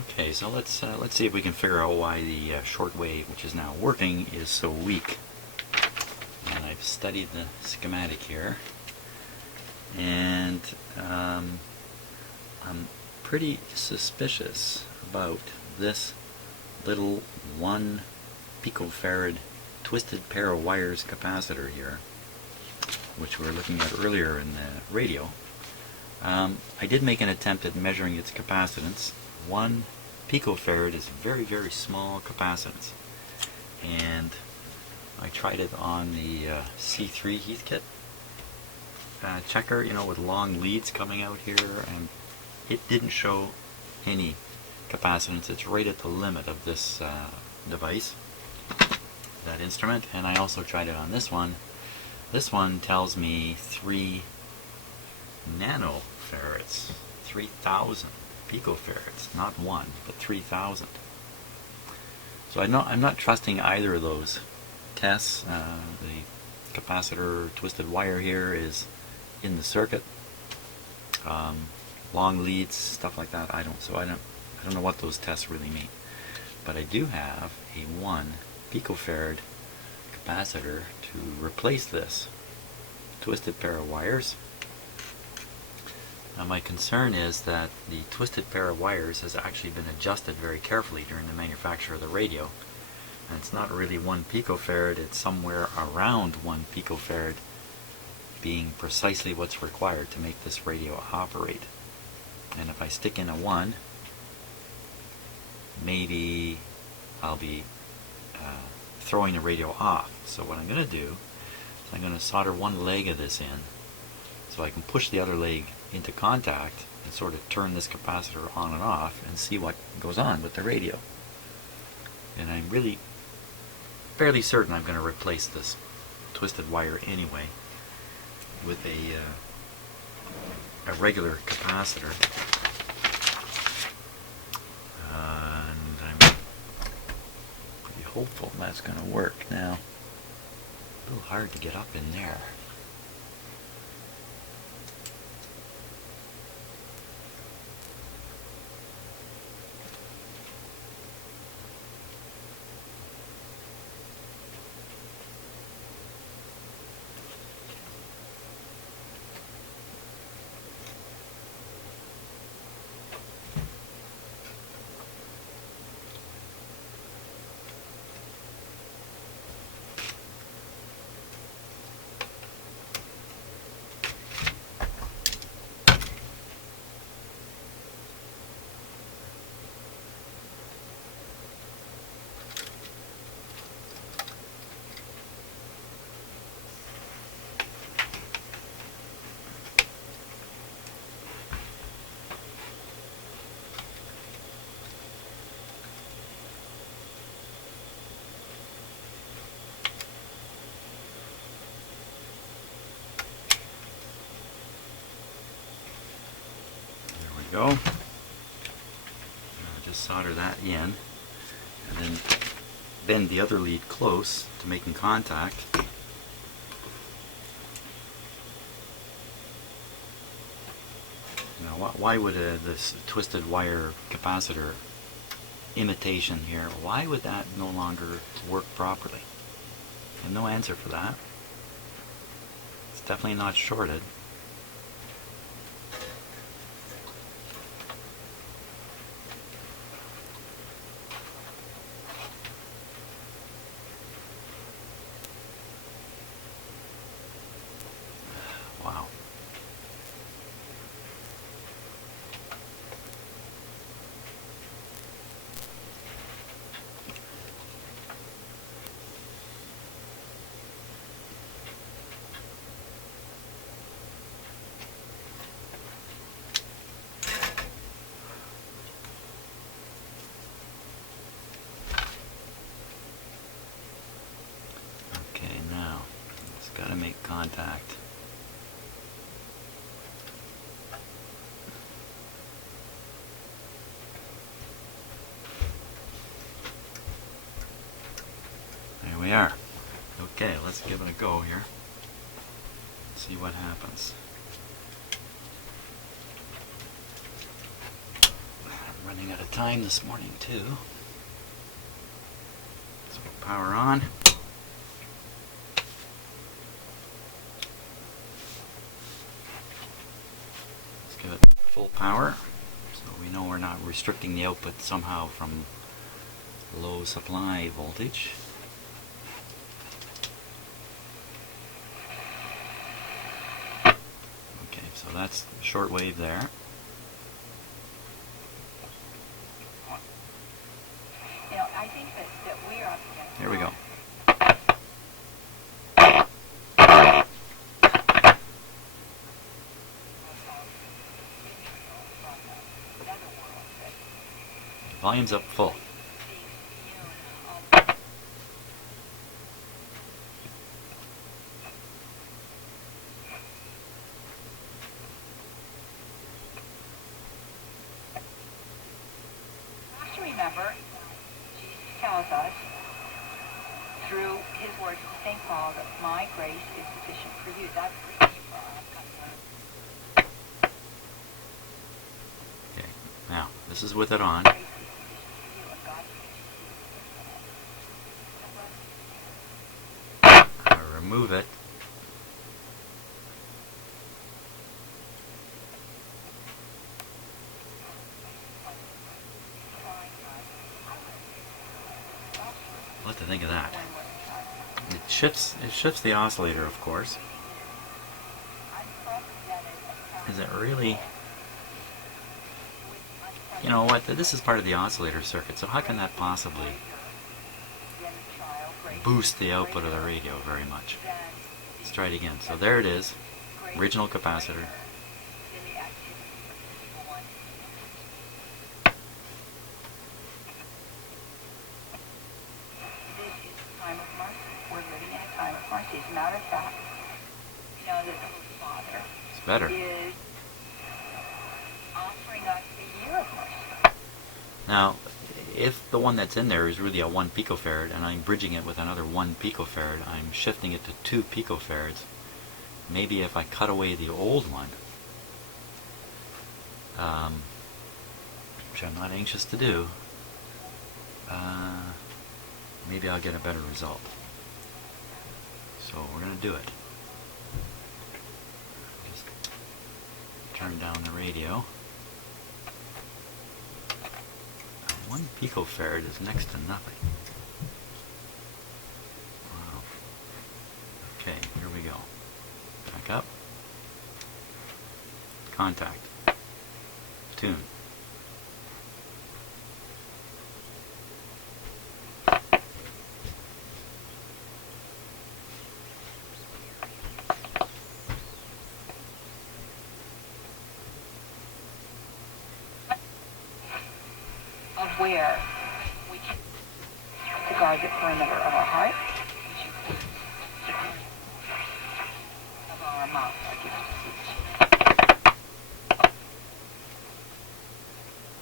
Okay, so let's see if we can figure out why the shortwave, which is now working, is so weak. And I've studied the schematic here, and I'm pretty suspicious about this little 1 picofarad twisted pair of wires capacitor here, which we were looking at earlier in the radio. I did make an attempt at measuring its capacitance. 1 picofarad is very, very small capacitance, and I tried it on the C3 Heathkit checker, you know, with long leads coming out here, and it didn't show any capacitance. It's right at the limit of this device, that instrument. And I also tried it on this one. This one tells me 3 nanofarads, 3,000 picofarads, not 1, but 3,000. So I'm not trusting either of those tests. The capacitor twisted wire here is in the circuit. Long leads, stuff like that, I don't know what those tests really mean. But I do have a 1 picofarad capacitor to replace this twisted pair of wires. Now my concern is that the twisted pair of wires has actually been adjusted very carefully during the manufacture of the radio. And it's not really 1 picofarad, it's somewhere around 1 picofarad being precisely what's required to make this radio operate. And if I stick in a 1, maybe I'll be throwing the radio off. So what I'm going to do is I'm going to solder one leg of this in so I can push the other leg into contact and sort of turn this capacitor on and off and see what goes on with the radio. And I'm really fairly certain I'm going to replace this twisted wire anyway with a regular capacitor. And I'm pretty hopeful that's going to work. Now, a little hard to get up in there. Go. I'll just solder that in, and then bend the other lead close to making contact. Now, why would this twisted wire capacitor imitation here, why would that no longer work properly? I have no answer for that. It's definitely not shorted. Wow. Okay, now it's got to make contact. There we are. Okay, let's give it a go here. See what happens. I'm Running out of time this morning too. So power on. Let's give it full power so we know we're not restricting the output somehow from low supply voltage. Okay, so that's shortwave there. I think that we are up against. Here we go. Volume's up full. To remember, Jesus tells us through his words to St. Paul that my grace is sufficient for you. That's for Okay, now this is with it on. I'll remove it. What to think of that? It shifts the oscillator, of course. Is it really? You know what? This is part of the oscillator circuit, so how can that possibly boost the output of the radio very much? Let's try it again. So there it is, original capacitor. As a matter of fact, you know that the Holy Father It's better. is offering us a year of mercy. Now, if the one that's in there is really a 1 picofarad and I'm bridging it with another 1 picofarad, I'm shifting it to 2 picofarads. Maybe if I cut away the old one, which I'm not anxious to do, maybe I'll get a better result. So we're going to do it. Just turn down the radio. 1 picofarad is next to nothing. Wow. Okay, here we go. Back up. Contact. Tune. Where we can to guard the perimeter of our heart, of our mouth,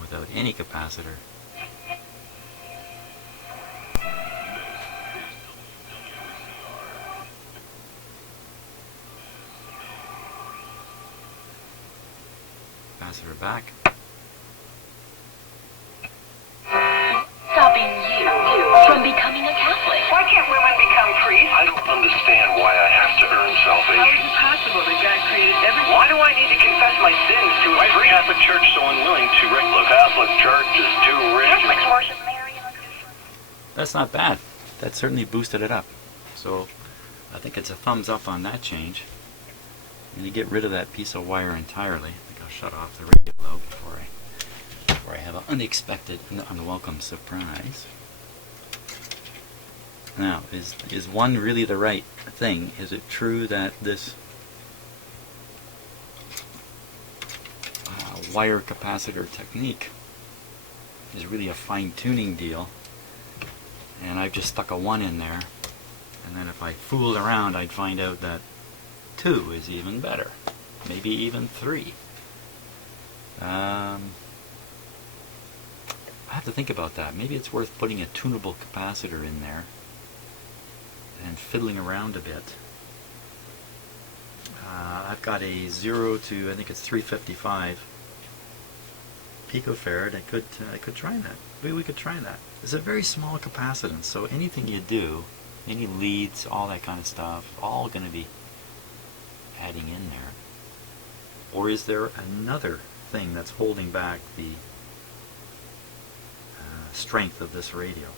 Without any capacitor. Capacitor back. Stopping you from becoming a Catholic. Why can't women become priests? I don't understand why I have to earn How is salvation. it possible that God created everything? Why do I need to confess my sins to a priest? Why is the Catholic Church so unwilling to wreck the Catholic Church is too rich? Catholics worship Mary and That's not bad. That certainly boosted it up. So I think it's a thumbs up on that change. I'm going to get rid of that piece of wire entirely. I think I'll shut off the radio though before I have an unexpected and unwelcome surprise. Now, is one really the right thing? Is it true that this wire capacitor technique is really a fine-tuning deal, and I've just stuck a 1 in there, and then if I fooled around I'd find out that 2 is even better, maybe even 3. I have to think about that. Maybe it's worth putting a tunable capacitor in there and fiddling around a bit. I've got a 0 to, I think it's 355 picofarad, I could try that. We could try that. It's a very small capacitance, so anything you do, any leads, all that kind of stuff, all going to be adding in there. Or is there another thing that's holding back the strength of this radio?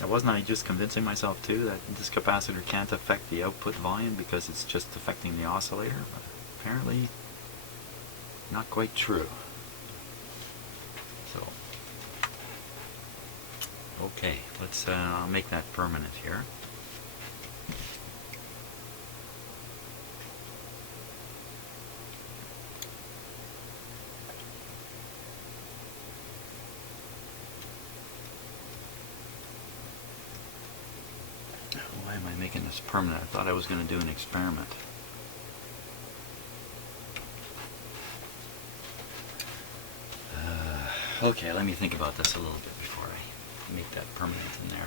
Now, wasn't I just convincing myself too that this capacitor can't affect the output volume because it's just affecting the oscillator? But apparently not quite true. So, okay, let's make that permanent here. Why am I making this permanent? I thought I was going to do an experiment. Okay, let me think about this a little bit before I make that permanent in there.